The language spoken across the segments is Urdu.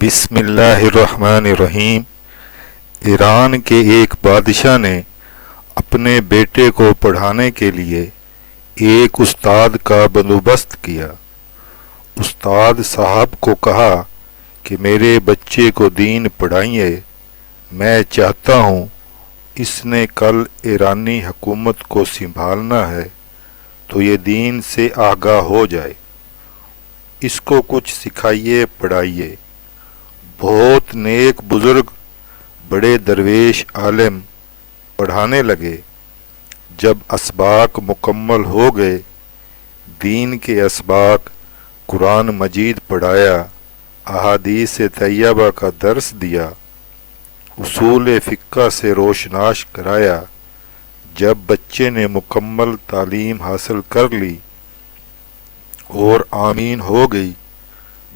بسم اللہ الرحمن الرحیم۔ ایران کے ایک بادشاہ نے اپنے بیٹے کو پڑھانے کے لیے ایک استاد کا بندوبست کیا۔ استاد صاحب کو کہا کہ میرے بچے کو دین پڑھائیے، میں چاہتا ہوں اس نے کل ایرانی حکومت کو سنبھالنا ہے تو یہ دین سے آگاہ ہو جائے، اس کو کچھ سکھائیے پڑھائیے۔ بہت نیک بزرگ بڑے درویش عالم پڑھانے لگے۔ جب اسباق مکمل ہو گئے، دین کے اسباق، قرآن مجید پڑھایا، احادیث طیبہ کا درس دیا، اصول فقہ سے روشناس کرایا۔ جب بچے نے مکمل تعلیم حاصل کر لی اور آمین ہو گئی،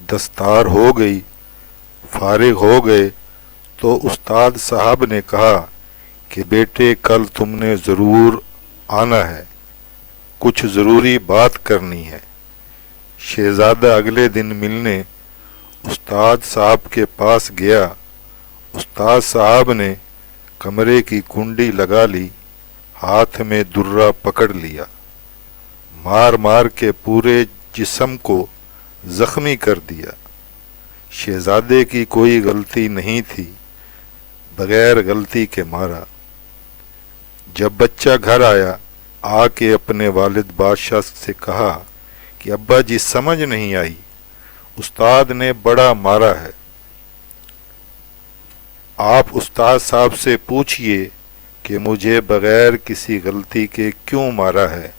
دستار ہو گئی، فارغ ہو گئے تو استاد صاحب نے کہا کہ بیٹے کل تم نے ضرور آنا ہے، کچھ ضروری بات کرنی ہے۔ شہزادہ اگلے دن ملنے استاد صاحب کے پاس گیا۔ استاد صاحب نے کمرے کی کنڈی لگا لی، ہاتھ میں درہ پکڑ لیا، مار مار کے پورے جسم کو زخمی کر دیا۔ شہزادے کی کوئی غلطی نہیں تھی، بغیر غلطی کے مارا۔ جب بچہ گھر آیا، آ کے اپنے والد بادشاہ سے کہا کہ ابا جی سمجھ نہیں آئی، استاد نے بڑا مارا ہے، آپ استاد صاحب سے پوچھئے کہ مجھے بغیر کسی غلطی کے کیوں مارا ہے۔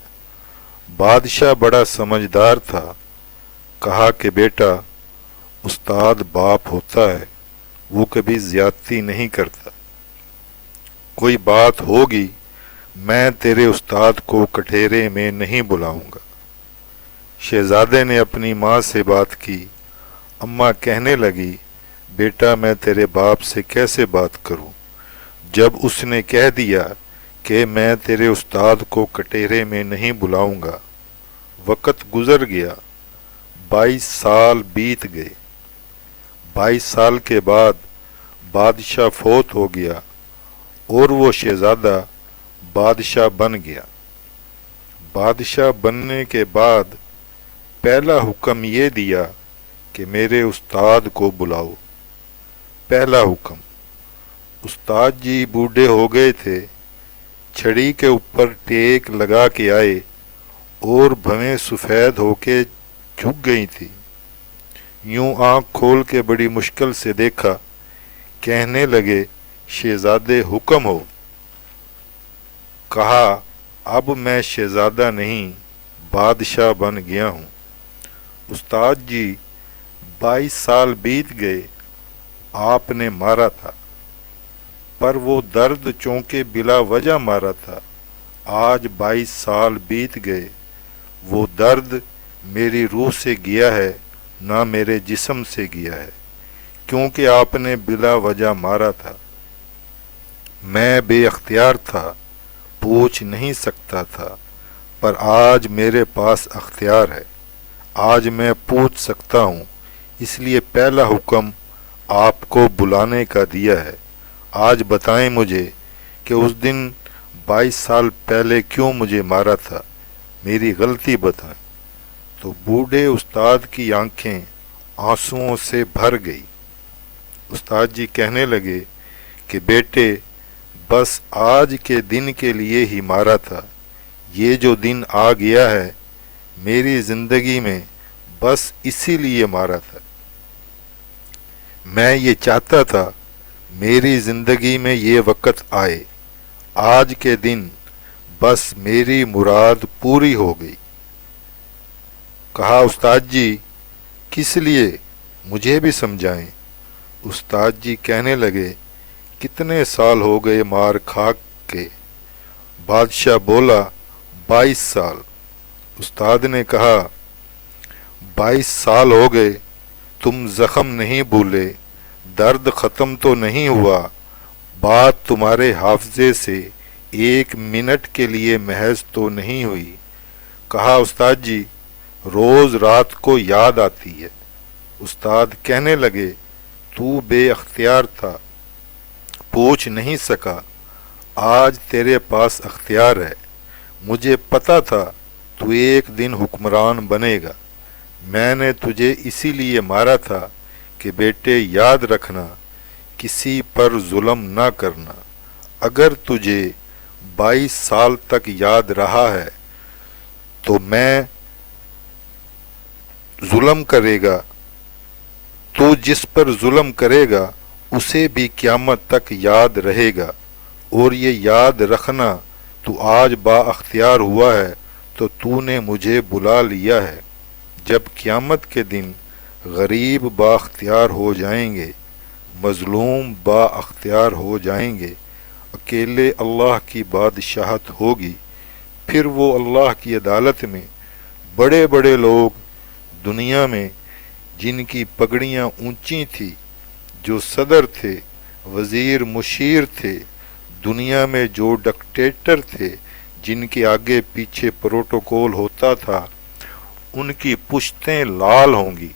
بادشاہ بڑا سمجھدار تھا، کہا کہ بیٹا استاد باپ ہوتا ہے، وہ کبھی زیادتی نہیں کرتا، کوئی بات ہوگی میں تیرے استاد کو کٹہرے میں نہیں بلاؤں گا۔ شہزادے نے اپنی ماں سے بات کی۔ اماں کہنے لگی بیٹا میں تیرے باپ سے کیسے بات کروں، جب اس نے کہہ دیا کہ میں تیرے استاد کو کٹہرے میں نہیں بلاؤں گا۔ وقت گزر گیا، 22 سال بیت گئے۔ 22 سال کے بعد بادشاہ فوت ہو گیا اور وہ شہزادہ بادشاہ بن گیا۔ بادشاہ بننے کے بعد پہلا حکم یہ دیا کہ میرے استاد کو بلاؤ۔ پہلا حکم۔ استاد جی بوڑھے ہو گئے تھے، چھڑی کے اوپر ٹیک لگا کے آئے اور بھویں سفید ہو کے جھک گئی تھی۔ یوں آنکھ کھول کے بڑی مشکل سے دیکھا، کہنے لگے شہزادے حکم ہو۔ کہا اب میں شہزادہ نہیں بادشاہ بن گیا ہوں۔ استاد جی 22 سال بیت گئے، آپ نے مارا تھا، پر وہ درد چونکہ بلا وجہ مارا تھا۔ آج 22 سال بیت گئے، وہ درد میری روح سے گیا ہے نہ میرے جسم سے گیا ہے، کیونکہ آپ نے بلا وجہ مارا تھا۔ میں بے اختیار تھا، پوچھ نہیں سکتا تھا، پر آج میرے پاس اختیار ہے، آج میں پوچھ سکتا ہوں، اس لیے پہلا حکم آپ کو بلانے کا دیا ہے۔ آج بتائیں مجھے کہ اس دن 22 سال پہلے کیوں مجھے مارا تھا، میری غلطی بتائیں۔ تو بوڑھے استاد کی آنکھیں آنسوؤں سے بھر گئی۔ استاد جی کہنے لگے کہ بیٹے بس آج کے دن کے لیے ہی مارا تھا، یہ جو دن آ گیا ہے میری زندگی میں بس اسی لیے مارا تھا۔ میں یہ چاہتا تھا میری زندگی میں یہ وقت آئے، آج کے دن بس میری مراد پوری ہو گئی۔ کہا استاد جی کس لیے، مجھے بھی سمجھائیں۔ استاد جی کہنے لگے کتنے سال ہو گئے مار کھا کے؟ بادشاہ بولا 22 سال۔ استاد نے کہا 22 سال ہو گئے، تم زخم نہیں بھولے، درد ختم تو نہیں ہوا، بات تمہارے حافظے سے 1 منٹ کے لیے محض تو نہیں ہوئی۔ کہا استاد جی روز رات کو یاد آتی ہے۔ استاد کہنے لگے تو بے اختیار تھا، پوچھ نہیں سکا، آج تیرے پاس اختیار ہے۔ مجھے پتا تھا تو ایک دن حکمران بنے گا، میں نے تجھے اسی لیے مارا تھا کہ بیٹے یاد رکھنا، کسی پر ظلم نہ کرنا۔ اگر تجھے 22 سال تک یاد رہا ہے تو میں ظلم کرے گا، تو جس پر ظلم کرے گا اسے بھی قیامت تک یاد رہے گا۔ اور یہ یاد رکھنا، تو آج با اختیار ہوا ہے تو نے مجھے بلا لیا ہے۔ جب قیامت کے دن غریب با اختیار ہو جائیں گے، مظلوم با اختیار ہو جائیں گے، اکیلے اللہ کی بادشاہت ہوگی، پھر وہ اللہ کی عدالت میں بڑے بڑے لوگ دنیا میں جن کی پگڑیاں اونچی تھی، جو صدر تھے، وزیر مشیر تھے، دنیا میں جو ڈکٹیٹر تھے، جن کے آگے پیچھے پروٹوکول ہوتا تھا، ان کی پشتیں لال ہوں گی،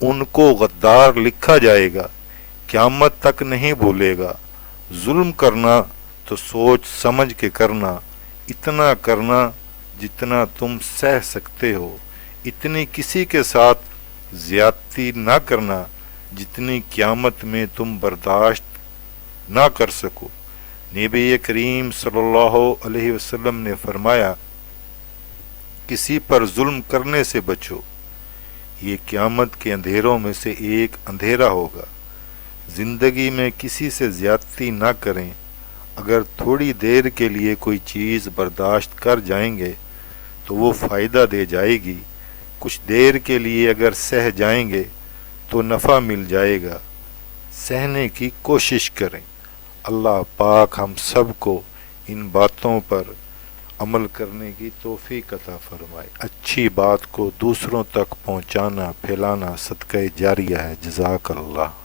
ان کو غدار لکھا جائے گا، قیامت تک نہیں بھولے گا۔ ظلم کرنا تو سوچ سمجھ کے کرنا، اتنا کرنا جتنا تم سہ سکتے ہو، اتنی کسی کے ساتھ زیادتی نہ کرنا جتنی قیامت میں تم برداشت نہ کر سکو۔ نبی کریم صلی اللہ علیہ وسلم نے فرمایا، کسی پر ظلم کرنے سے بچو، یہ قیامت کے اندھیروں میں سے ایک اندھیرا ہوگا۔ زندگی میں کسی سے زیادتی نہ کریں، اگر تھوڑی دیر کے لیے کوئی چیز برداشت کر جائیں گے تو وہ فائدہ دے جائے گی، کچھ دیر کے لیے اگر سہ جائیں گے تو نفع مل جائے گا، سہنے کی کوشش کریں۔ اللہ پاک ہم سب کو ان باتوں پر عمل کرنے کی توفیق عطا فرمائے۔ اچھی بات کو دوسروں تک پہنچانا، پھیلانا صدقہ جاریہ ہے۔ جزاک اللہ۔